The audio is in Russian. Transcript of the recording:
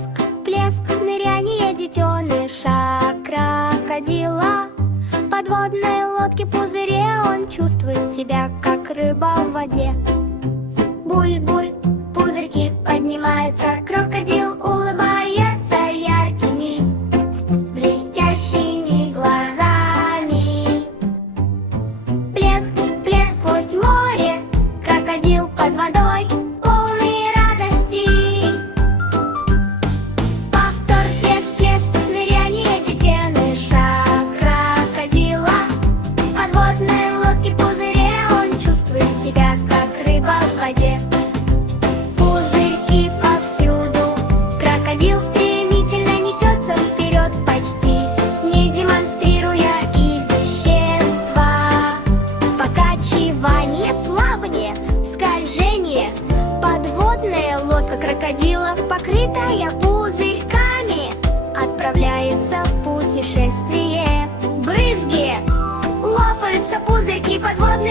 плеск, плеск, ныряние детеныша крокодила. В подводной лодке пузыре он чувствует себя, как рыба в воде. Буль-буль, пузырьки поднимаются, крокодил улыбается яркими, блестящими глазами. Плеск, плеск сквозь море, крокодил под водой, полный радости. Повтор, плеск, плеск, ныряние детеныша крокодила. В подводной лодке пузыре он чувствует себя, как рыба в воде. Пузырьки повсюду, крокодил стремительно несется вперед, почти не демонстрируя изящества. Покачивание, плавание, скольжение. Подводная лодка крокодила, покрытая пузырьками, отправляется в путешествие. Брызги, лопаются пузырьки подводной